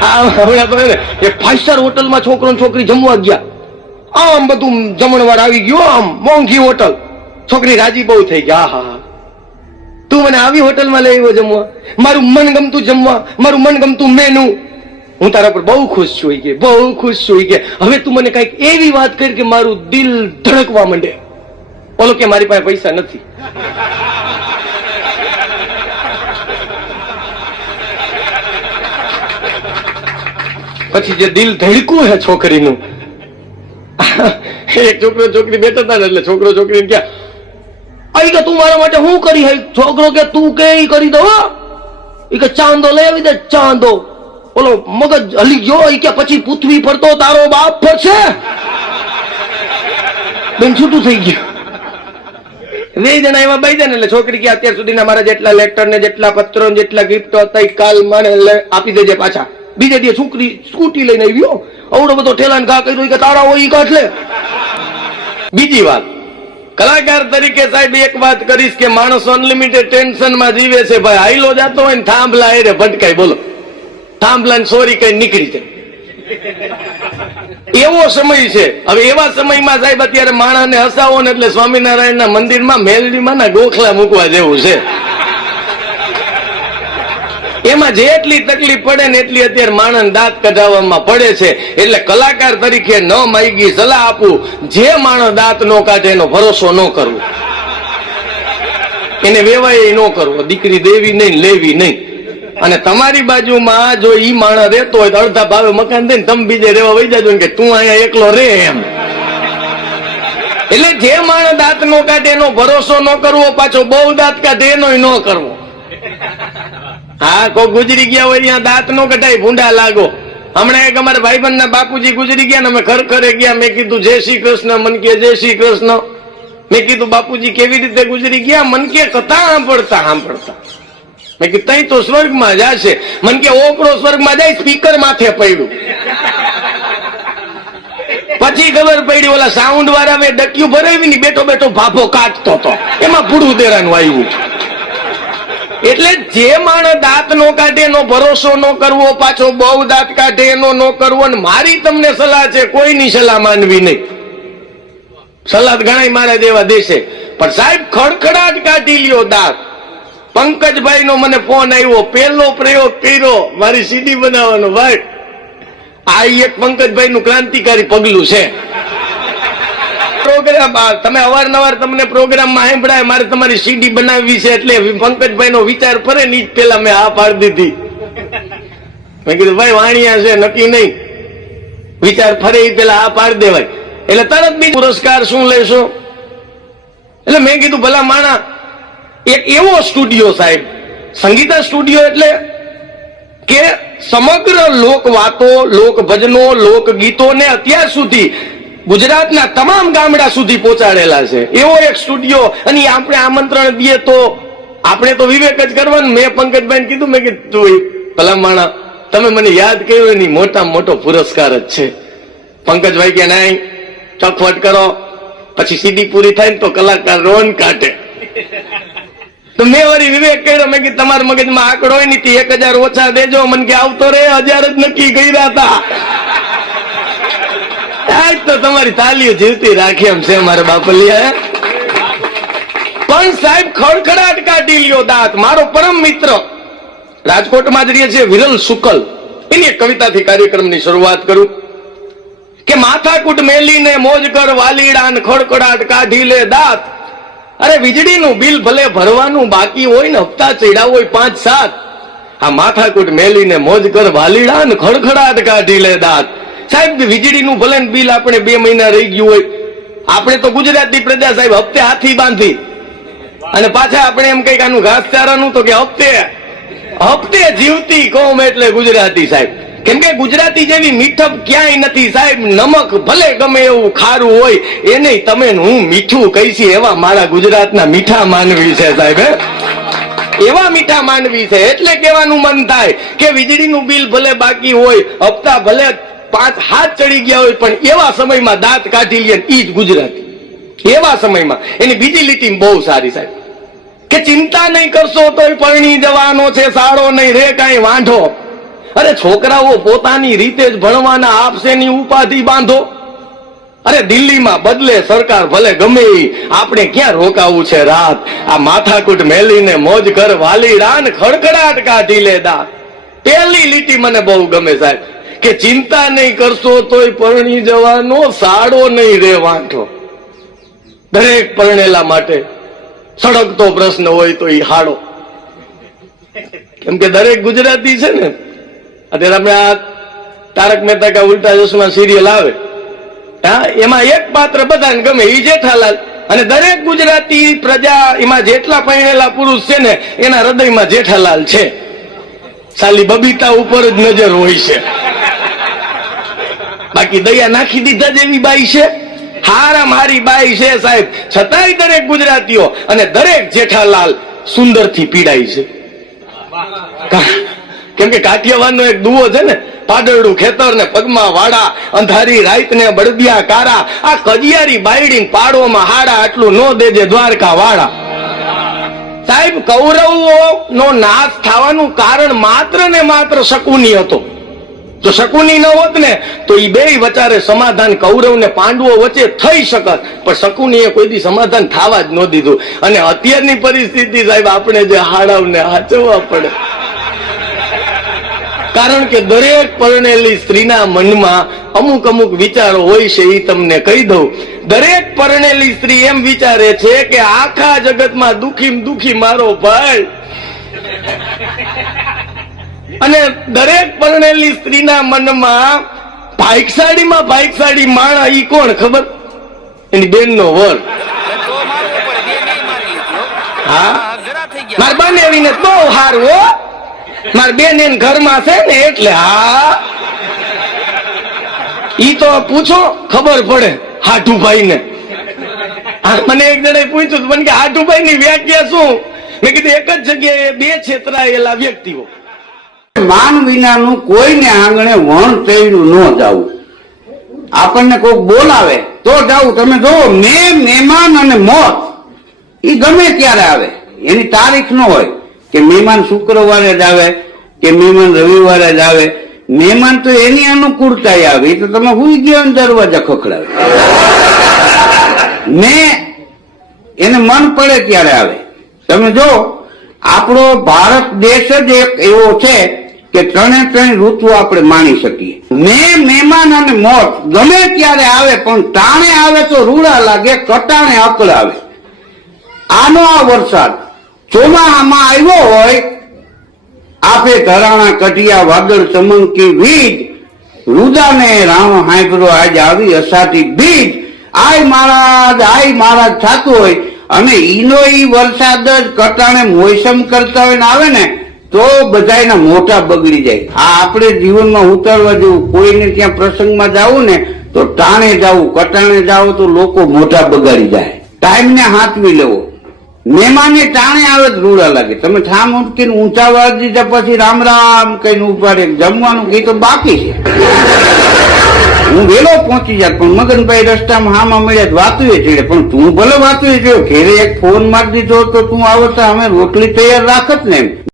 હમણાં તો એ 5 સ્ટાર હોટલમાં છોકરો ને છોકરી જમવા ગયા, આમ બધું જમણવાર આવી ગયો, આમ મોંઘી હોટલ, છોકરી રાજી બહુ થઈ ગયા. હા, તું મને આવી હોટલમાં લઈ આવ્યો જમવા, મારું મનગમતું જમવા, મારું મનગમતું મેનુ, હું તારા પર બહુ ખુશ છું કે બહુ ખુશ છું કે હવે તું મને કઈક એવી વાત કરી કે મારું દિલ ધડકવા માંડે. ઓલો કે મારી પાસે પૈસા નથી. પછી જે દિલ ધડકું હે છોકરીનું, એક છોકરો છોકરી બેઠા હતા ને એટલે છોકરો છોકરીને ક્યાં આવી કે તું મારા માટે શું કરી હે? છોકરો કે તું કે કરી દો, એ કે ચાંદો લઈ આવી દે, ચાંદો. ઓલો મગજ હલી ગયો, કે પછી પૃથ્વી પર તો તારો બાપ ફરશે. બેન છૂટું થઈ ગયું. 2 જણા એમાં બે જણ એટલે છોકરી કે અત્યાર સુધીના મારા જેટલા લેટર ને જેટલા પત્રો ને જેટલા ગિફ્ટો હતા કાલ મને આપી દેજે પાછા. બીજે દિવસ છોકરી સ્કૂટી લઈને આવ્યો, અવડો બધો ઠેલા ઘા કર્યો કે તારા હોય કાઢ લે. બીજી વાત, કલાકાર તરીકે સાહેબ એક વાત કરીશ કે માણસ અનલિમિટેડ ટેન્શનમાં જીવે છે ભાઈ. હાઈલો જાતો હોય ને થાંભલા એ ભટકાય, બોલો થાંભલા ને સોરી કઈ નીકળી જાય એવો સમય છે. હવે એવા સમયમાં સાહેબ અત્યારે માણસને હસાવો ને એટલે સ્વામિનારાયણના મંદિરમાં મેલડીમાં ના ગોખલા મૂકવા જેવું છે. એમાં જેટલી તકલીફ પડે ને એટલી અત્યારે માણસ દાંત કઢાવવામાં પડે છે. એટલે કલાકાર તરીકે ન માગી સલાહ આપું, જે માણસ દાંત નો કાઢે એનો ભરોસો ન કરવો, એને વેવાય ન કરવો, દીકરી દેવી નહીં લેવી નહીં. અને તમારી બાજુમાં જો ઈ માણસ રહેતો હોય તો અડધા ભાવે મકાન દઈને તમે બીજે રહેવા વહી જાજો કે તું અહીંયા એકલો રે એમ. એટલે જે માણસ દાંત નો કાઢે એનો ભરોસો ન કરવો, પાછો બહુ દાંત કાઢે એનો ન કરવો. હા, કોઈ ગુજરી ગયા હોય ત્યાં દાંત નો કઢાય, ભૂંડા લાગો. હમણાં એક અમારા ભાઈબંધ ના બાપુજી ગુજરી ગયા ને અમે ખરખરે ગયા. મેં કીધું જય શ્રી કૃષ્ણ, મન કે જય શ્રી કૃષ્ણ. મેં કીધું બાપુજી કેવી રીતે ગુજરી ગયા? મન કે કથા સાંભળતા. મેં કીધું તઈ તો સ્વર્ગમાં જશે. મન કે ઓપરો સ્વર્ગમાં જાય, સ્પીકર માથે પડ્યું. પછી ખબર પડી ઓલા સાઉન્ડ વાળા મેં ડકિયું ભરાવી ની બેઠો બેઠો ભાભો કાઢતો હતો, એમાં પૂરું દેરાનું આવ્યું. એટલે જે માણસ દાંત નો કાઢે એનો ભરોસો ન કરવો, પાછો બહુ દાંત કાઢે એનો ન કરવો. અને મારી તમને સલાહ છે, કોઈની સલાહ માનવી નહીં. સલાહ ઘણા મારા જેવા દેશે, પણ સાહેબ ખડખડાટ કાઢી લ્યો દાંત. પંકજભાઈ નો મને ફોન આવ્યો, પહેલો પ્રયોગ કર્યો મારી સીડી બનાવવાનો. ભાઈ આ એક પંકજભાઈ નું ક્રાંતિકારી પગલું છે. પ્રોગ્રામ તમે અવારનવાર તમને પ્રોગ્રામમાં સાંભળાય મારે તમારી સીડી બનાવવી છે, એટલે પંકજભાઈ નો વિચાર ફરે ની પેલા મેં હા પાડી દીધી. મેં કીધું ભાઈ વાણિયા છે, નક્કી નહીં, વિચાર ફરે એ પેલા હા પાડી દેવાય. એટલે તરત બી પુરસ્કાર શું લેશો? એટલે મેં કીધું ભલા માણા એક એવો સ્ટુડિયો સાહેબ, સંગીતા સ્ટુડિયો એટલે કે સમગ્ર લોક વાતો, લોક ભજનો, લોકગીતો ને અત્યાર સુધી ગુજરાતના તમામ ગામડા સુધી પહોંચાડેલા છે એવો એક સ્ટુડિયો. અને આપણે આમંત્રણ દઈએ તો આપણે તો વિવેક જ કરવાનું. મેં પંકજભાઈ કીધું, મેં કીધું ભલા માણા તમે મને યાદ કર્યો એની મોટામાં મોટો પુરસ્કાર જ છે. પંકજભાઈ કે નહીં, ચોખવટ કરો, પછી સીડી પૂરી થાય ને તો કલાકાર રોન કાઢે. તો મેં વળી વિવેક કર્યો, મેં કીધું તમારા મગજમાં આંકડો હોય ને 1000 ઓછા દેજો. મને કે આવતો રે 1000 જ નક્કી કર્યા હતા. આજ તો તમારી તાલીઓ જીવતી રાખી એમ છે મારા બાપલિયા. પણ સાહેબ ખડખડાટ કાઢી લ્યો દાંત. મારો પરમ મિત્ર રાજકોટમાં જ રહે છે, વિરલ શુકલ, એની એક કવિતાથી કાર્યક્રમની શરૂઆત કરું કે માથાકૂટ મેલીને મોજ કર વાલીડા ને ખડખડાટ કાઢી લે દાંત. અરે વીજળીનું બિલ ભલે ભરવાનું બાકી હોય ને હપ્તા ચડ્યા હોય 5-7, આ માથાકૂટ મેલીને મોજ કર વાલીડા ને ખડખડાટ કાઢી લે દાંત. સાહેબ વીજળીનું ભલે બિલ આપણે 2 મહિના રહી ગયું હોય, આપણે તો ગુજરાતી પ્રજા સાહેબ હપ્તે હાથી બાંધી અને પાછા આપણે એમ કઈક આનું ઘાસચારાનું તો કે હપ્તે જીવતી કોમ એટલે ગુજરાતી સાહેબ. કેમ કે ગુજરાતી જેવી મીઠપ ક્યાંય નથી સાહેબ. નમક ભલે ગમે એવું ખારું હોય એને તમે હું મીઠું કહીશી એવા મારા ગુજરાતના મીઠા માનવી છે સાહેબ. એવા મીઠા માનવી છે એટલે કહેવાનું મન થાય કે વીજળીનું બિલ ભલે બાકી હોય, હપ્તા ભલે 5 ચડી ગયા હોય, પણ એવા સમયમાં દાંત કાઢી લે ઈ જ ગુજરાતી. એવા સમયમાં એની બીજી લીટી બહુ સારી સાહેબ કે ચિંતા નહીં કરશો તોય પરણી જવાનો છે, સાળો નહીં રે કાંઈ વાંઢો. અરે છોકરાઓ પોતાની રીતે જ ભણવાના આપશે ની ઉપાધિ બાંધો. અરે દિલ્હીમાં બદલે સરકાર ભલે ગમે આપણે ક્યાં રોકાવું છે રાત. આ માથાકૂટ મેલીને મોજ કર વાલી રાન ખડખડાટ કાઢી લે દાંત. પેલી લીટી મને બહુ ગમે સાહેબ કે ચિંતા નહીં કરશો તોય પરણી જવાનો સાડો નહીં રે વાંઠો. દરેક પરણેલા માટે સળગતો પ્રશ્ન હોય તો ઈ હાડો. કેમ કે દરેક ગુજરાતી છે ને અત્યારે આપણે આ તારક મહેતા કા ઉલ્ટા ચશ્મા સિરિયલ આવે એમાં એક પાત્ર બધાને ગમે ઈ જેઠાલાલ. અને દરેક ગુજરાતી પ્રજા એમાં જેટલા પરણેલા પુરુષ છે ને એના હૃદયમાં જેઠાલાલ છે. સાલી બબીતા ઉપર જ નજર હોય છે, બાકી દયા નાખી દીધા જેવી બાઈ છે. હારામ હારી બાઈ છે સાહેબ, છતાંય દરેક ગુજરાતીઓ અને દરેક જેઠાલાલ સુંદર થી પીડાય છે. કેમ કે કાઠિયાવાડનો એક દુવો છે ને, પાડરડું ખેતર ને પગમાં વાડા, અંધારી રાત ને બળદિયા કારા, આ કજિયારી બાયડી પાડોમાં હાડા, આટલું નો દેજે દ્વારકા વાળા. સાહેબ કૌરવો નો નાશ થવાનું કારણ માત્ર ને માત્ર શકુની હતો. જો શકુની ન હોત ને તો એ બે વચારે સમાધાન કૌરવ ને પાંડવો વચ્ચે થઈ શકત, પણ શકુનીએ કોઈ દી સમાધાન થવા જ ન દીધું. અને અત્યારની પરિસ્થિતિ સાહેબ આપણે જે હાડાવને હાચવવા પડે, કારણ કે દરેક પરણેલી સ્ત્રીના મનમાં અમુક અમુક વિચારો હોય છે. એ તમને કહી દઉં, દરેક પરણેલી સ્ત્રી એમ વિચારે છે કે આખા જગતમાં દુખી દુખી મારો ભાઈ. અને દરેક પરણેલી સ્ત્રીના મનમાં ભાઈકસાડી માણા ઈ કોણ ખબર? એની બેન નો વર. હા માર બનેવીને બહુ હારું હો, માર બેન એને ઘરમાં છે ને એટલે. હા ઈ તો પૂછો ખબર પડે હાઠુભાઈ ને. મને એક જણે પૂછ્યું મને કે હાઠુભાઈ ની વ્યાખ્યા શું? મેં કીધું એક જ જગ્યાએ બે છેતરાયેલા વ્યક્તિઓ. માન વિનાનું કોઈને આંગણે વણ તેડ્યું ન જાવું. આપણને કોઈ બોલાવે તો જાવું. તમે જોવો મહેમાન અને મોત એ ગમે ત્યારે આવે, એની તારીખ ન હોય કે મહેમાન શુક્રવારે જ આવે કે મહેમાન રવિવારે જ આવે. મહેમાન તો એની અનુકૂળતા આવે, તો તમે હુઈ ગયો દરવાજા ખખડાવે. ને એને મન પડે ત્યારે આવે. તમે જો આપણો ભારત દેશ જ એક એવો છે કે ત્રણે ત્રણ ઋતુ આપણે માણી શકીએ. મહેમાન અને મોત ગમે ત્યારે આવે, પણ ટાણે આવે તો રૂડા લાગે, કટાણે અકળ આવે. આનો આ વરસાદ ચોમાહામાં આવ્યો હોય, આપે ધરાણા કઢિયા વાદળ ચમંકી વીજ, રુદાને રાણો હાંભળો આજ આવી અષાઢી બીજ. આય મહારાજ થતું હોય અને ઈનો ઈ વરસાદ જ કટાણે મોસમ કરતા હોય ને આવે ને તો બધાના મોઢા બગડી જાય. આ આપણે જીવનમાં ઉતારવા જેવું. કોઈને ત્યાં પ્રસંગમાં જવું ને તો ટાણે જવું, કટાણે જવું તો લોકો મોઢા બગાડી જાય. ટાઈમ ને હાથવી લેવો. મહેમાને ટાણે આવે જ રૂડા લાગે. તમે ઠામ ઉઠકીને ઊંચા વાળી દીધા પછી રામ રામ કઈને ઉપાડે. જમવાનું કઈ તો બાકી છે. હું વેલો પહોંચી જાત, પણ મગનભાઈ રસ્તામાં હામાં મળ્યા વાતું ચડે. પણ તું ભલે વાતું ચડ્યો, ઘેરે એક ફોન મારી દીધો તો તું આવતા અમે રોટલી તૈયાર રાખત ને એમ.